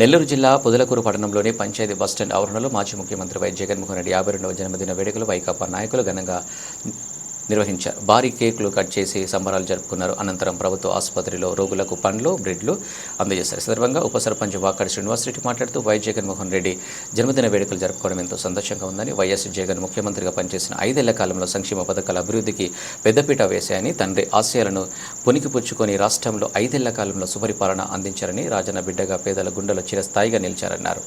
నెల్లూరు జిల్లా పొదలకూరు పట్టణంలోని పంచాయతీ బస్టాండ్ ఆవరణలో మాజీ ముఖ్యమంత్రి వై జగన్మోహన్ రెడ్డి 52వ జన్మదిన వేడుకలు వైకాపా నాయకులు ఘనంగా నిర్వహించారు. భారీ కేకులు కట్ చేసి సంబరాలు జరుపుకున్నారు. అనంతరం ప్రభుత్వ ఆసుపత్రిలో రోగులకు పండ్లు, బ్రెడ్లు అందజేశారు. సందర్భంగా ఉప సర్పంచ్ వాకాడి శ్రీనివాసరెడ్డి మాట్లాడుతూ వై జగన్మోహన్ రెడ్డి జన్మదిన వేడుకలు జరుపుకోవడం ఎంతో సంతోషంగా ఉందని, వైఎస్ జగన్ ముఖ్యమంత్రిగా పనిచేసిన 5 ఏళ్ల కాలంలో సంక్షేమ పథకాల అభివృద్ధికి పెద్దపీట వేశాయని, తండ్రి ఆశయాలను పుణికిపుచ్చుకొని రాష్ట్రంలో 5 ఏళ్ల కాలంలో సుపరిపాలన అందించారని, రాజన్న బిడ్డగా పేదల గుండెలో చిరస్థాయిగా నిలిచారన్నారు.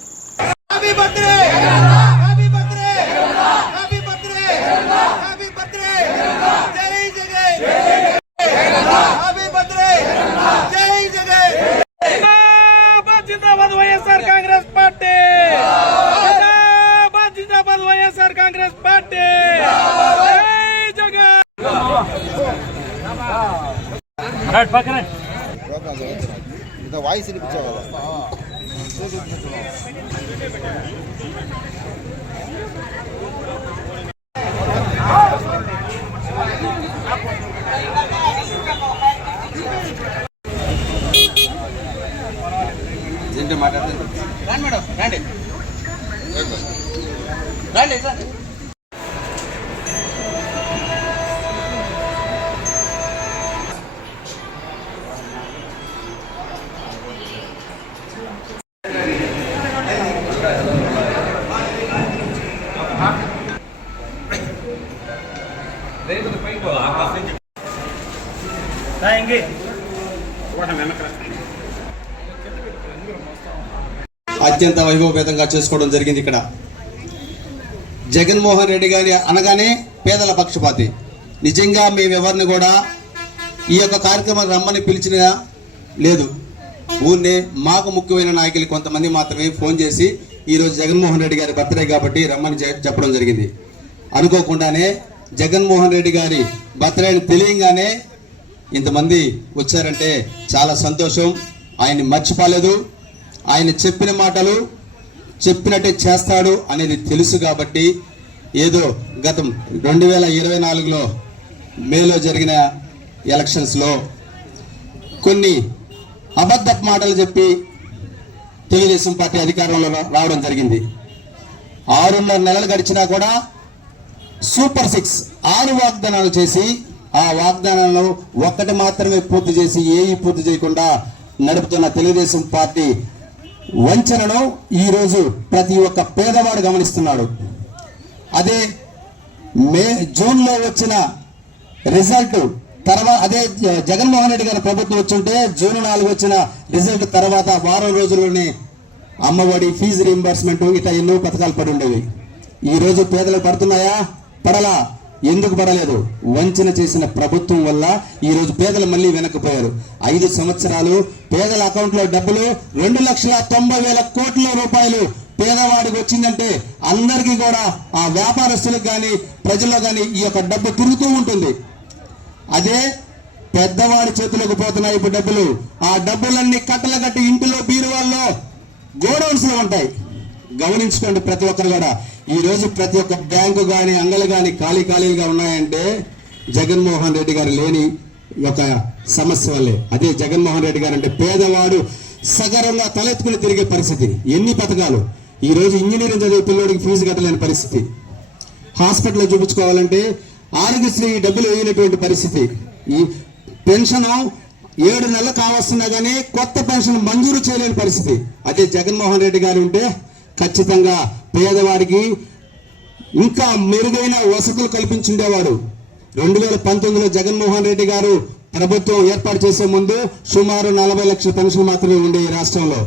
వాయిస్ మాట్లాడండి. అత్యంత వైభవపేతంగా చేసుకోవడం జరిగింది. ఇక్కడ జగన్మోహన్ రెడ్డి గారి అనగానే పేదల పక్షపాతి. నిజంగా మేమెవరిని కూడా ఈ యొక్క కార్యక్రమం రమ్మని పిలిచిన లేదు. ఊరినే మాకు ముఖ్యమైన నాయకులు కొంతమంది మాత్రమే ఫోన్ చేసి ఈరోజు జగన్మోహన్ రెడ్డి గారి బర్త్డే కాబట్టి రమ్మని చెప్పడం జరిగింది. అనుకోకుండానే జగన్మోహన్ రెడ్డి గారి బర్త్డే అని తెలియంగానే ఇంతమంది వచ్చారంటే చాలా సంతోషం. ఆయన్ని మర్చిపోలేదు. ఆయన చెప్పిన మాటలు చెప్పినట్టే చేస్తాడు అనేది తెలుసు కాబట్టి ఏదో గతం 2024లో మేలో జరిగిన ఎలక్షన్స్లో కొన్ని అబద్ధ మాటలు చెప్పి తెలుగుదేశం పార్టీ అధికారంలో రావడం జరిగింది. 6.5 నెలలు గడిచినా కూడా సూపర్ 6 వాగ్దానాలు చేసి ఆ వాగ్దానాలను ఒక్కటి మాత్రమే పూర్తి చేసి ఏవి పూర్తి చేయకుండా నడుపుతున్న తెలుగుదేశం పార్టీ వంచనను ఈరోజు ప్రతి ఒక్క పేదవాడు గమనిస్తున్నాడు. అదే జూన్లో వచ్చిన రిజల్ట్ తర్వాత, అదే జగన్మోహన్ రెడ్డి గారి ప్రభుత్వం వచ్చుంటే జూన్ 4 వచ్చిన రిజల్ట్ తర్వాత వారం రోజుల్లోనే అమ్మఒడి, ఫీజు రీంబర్స్మెంట్ ఇట్లా ఎన్నో పథకాలు పడి ఉండేవి. ఈరోజు పేదలకు పడుతున్నాయా? పడలా. ఎందుకు పడలేదు? వంచన చేసిన ప్రభుత్వం వల్ల ఈరోజు పేదలు మళ్ళీ వెనక్కిపోయారు. 5 సంవత్సరాలు పేదల అకౌంట్లో డబ్బులు 2,90,000 కోట్ల రూపాయలు పేదవాడికి వచ్చిందంటే అందరికీ కూడా ఆ వ్యాపారస్తులకు కానీ ప్రజల్లో కానీ ఈ యొక్క డబ్బు తిరుగుతూ ఉంటుంది. అదే పెద్దవాడి చేతులకు పోతున్నాయి ఇప్పుడు డబ్బులు. ఆ డబ్బులన్నీ కట్టలు కట్టి ఇంటిలో బీరువాల్లో గోడౌన్స్ లో ఉంటాయి. గమనించుకోండి ప్రతి ఒక్కరు కూడా. ఈ రోజు ప్రతి ఒక్క బ్యాంకు కానీ అంగలు కానీ ఖాళీగా ఉన్నాయంటే జగన్మోహన్ రెడ్డి గారు లేని ఒక సమస్య వల్లే. అదే జగన్మోహన్ రెడ్డి గారు అంటే పేదవాడు సగరంగా తలెత్తుకుని తిరిగే పరిస్థితి. ఎన్ని పథకాలు! ఈ రోజు ఇంజనీరింగ్ చదివే పిల్లోడికి ఫీజు కట్టలేని పరిస్థితి. హాస్పిటల్లో చూపించుకోవాలంటే ఆరోగ్యశ్రీ డబ్బులు వేయనటువంటి పరిస్థితి. ఈ పెన్షన్ 7 నెలలు కావస్తున్నా కానీ కొత్త పెన్షన్ మంజూరు చేయలేని పరిస్థితి. అదే జగన్మోహన్ రెడ్డి గారు ఉంటే ఖచ్చితంగా పేదవాడికి ఇంకా మెరుగైన వసతులు కల్పించుండేవాడు. 2019లో జగన్మోహన్ రెడ్డి గారు ప్రభుత్వం ఏర్పాటు చేసే ముందు సుమారు 40 లక్షల పెన్షన్ మాత్రమే ఉండే ఈ రాష్ట్రంలో.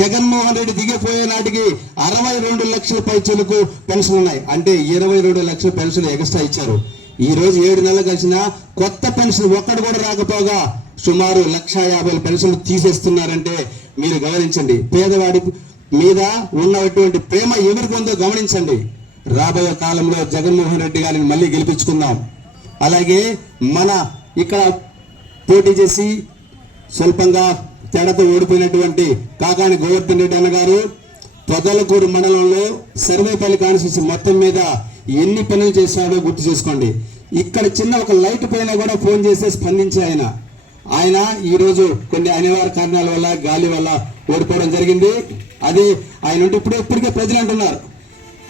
జగన్మోహన్ రెడ్డి దిగిపోయే నాటికి 62 లక్షల పైచలకు పెన్షన్ ఉన్నాయి. అంటే 22 లక్షల పెన్షన్ ఎక్స్ట్రా ఇచ్చారు. ఈ రోజు 7 నెలలు కలిసిన కొత్త పెన్షన్ ఒక్కడు కూడా రాకపోగా సుమారు 1,50,000 పెన్షన్లు తీసేస్తున్నారంటే మీరు గమనించండి. పేదవాడి మీద ఉన్నటువంటి ప్రేమ ఎవరికి ఉందో గమనించండి. రాబోయే కాలంలో జగన్మోహన్ రెడ్డి గారిని మళ్ళీ గెలిపించుకుందాం. అలాగే మన ఇక్కడ పోటీ చేసి స్వల్పంగా తేడాతో ఓడిపోయినటువంటి కాకాని గోవర్ధన్ రెడ్డి అన్న గారు పొదలకూరు మండలంలో సర్వేపల్లి కాన్స్టిట్యూన్సీ మొత్తం మీద ఎన్ని పనులు చేశాడో గుర్తు చేసుకోండి. ఇక్కడ చిన్న ఒక లైట్ పైన కూడా ఫోన్ చేసి స్పందించే ఆయన ఈరోజు కొన్ని అనివార్య కారణాల వల్ల గాలి వల్ల ఓడిపోవడం జరిగింది. అది ఆయన ఉంటే ఇప్పటికే ప్రజలు అంటున్నారు,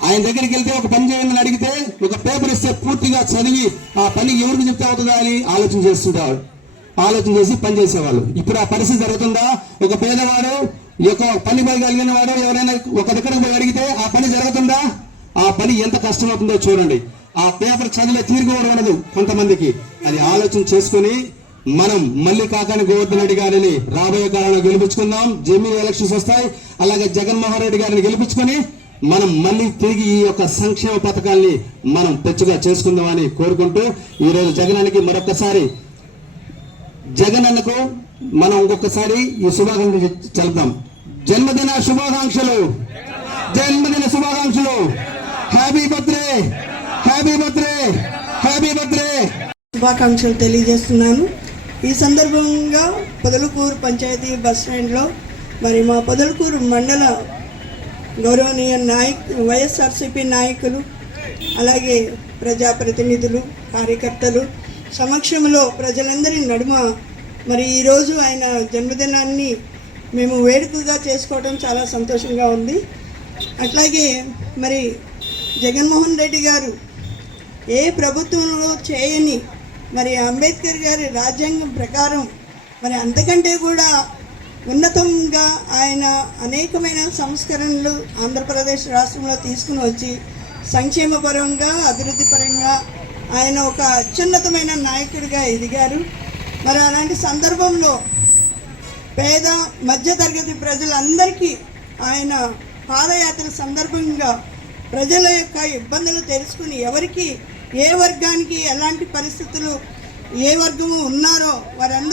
ఆయన దగ్గరికి వెళ్తే ఒక పని చేయాలని అడిగితే ఒక పేపర్ ఇస్తే పూర్తిగా చదివి ఆ పని ఎవరికి చెప్తే అవుతుందా అని ఆలోచన చేసి పని చేసేవాళ్ళు. ఇప్పుడు ఆ పరిస్థితి జరుగుతుందా? ఒక పేదవాడు ఈ యొక్క పని కలిగిన వాడు ఎవరైనా ఒక దగ్గరకు పోయి అడిగితే ఆ పని జరుగుతుందా? ఆ పని ఎంత కష్టమవుతుందో చూడండి. ఆ పేపర్ చదివే తీరిక కూడా ఉండదు కొంతమందికి. అది ఆలోచన చేసుకుని మనం మళ్ళీ కాకాని గోవర్ధన్ రెడ్డి గారిని రాబోయే కాలంలో గెలిపించుకుందాం. జమీన్ ఎలక్షన్స్ వస్తాయి, అలాగే జగన్మోహన్ రెడ్డి గారిని గెలిపించుకొని మనం మళ్ళీ తిరిగి ఈ యొక్క సంక్షేమ పథకాల్ని మనం తెచ్చుగా చేసుకుందామని కోరుకుంటూ ఈరోజు జగనానికి మరొకసారి జగనన్నకు మనం ఇంకొకసారి ఈ శుభాకాంక్షలు చెల్పుదాం. జన్మదిన శుభాకాంక్షలు, జన్మదిన శుభాకాంక్షలు. Happy birthday, happy birthday, happy birthday. శుభాకాంక్షలు తెలియజేస్తున్నాను. ఈ సందర్భంగా పొదలకూరు పంచాయతీ బస్ స్టాండ్లో మరి మా పొదలకూరు మండల గౌరవనీయ వైఎస్ఆర్సీపీ నాయకులు, అలాగే ప్రజాప్రతినిధులు, కార్యకర్తలు సమక్షంలో ప్రజలందరి నడుమ మరి ఈరోజు ఆయన జన్మదినాన్ని మేము వేడుకగా చేసుకోవడం చాలా సంతోషంగా ఉంది. అట్లాగే మరి జగన్మోహన్ రెడ్డి గారు ఏ ప్రభుత్వంలో చేయని మరి అంబేద్కర్ గారి రాజ్యాంగం ప్రకారం మరి అంతకంటే కూడా ఉన్నతంగా ఆయన అనేకమైన సంస్కరణలు ఆంధ్రప్రదేశ్ రాష్ట్రంలో తీసుకుని వచ్చి సంక్షేమ పరంగా, అభివృద్ధి పరంగా ఆయన ఒక అత్యున్నతమైన నాయకుడిగా ఎదిగారు. మరి అలాంటి సందర్భంలో పేద మధ్యతరగతి ప్రజలందరికీ ఆయన పాదయాత్ర సందర్భంగా ప్రజల యొక్క ఇబ్బందులు తెలుసుకుని ఎవరికి ఏ వర్గానికి ఎలాంటి పరిస్థితులు ఏ వర్గము ఉన్నారో వారందరూ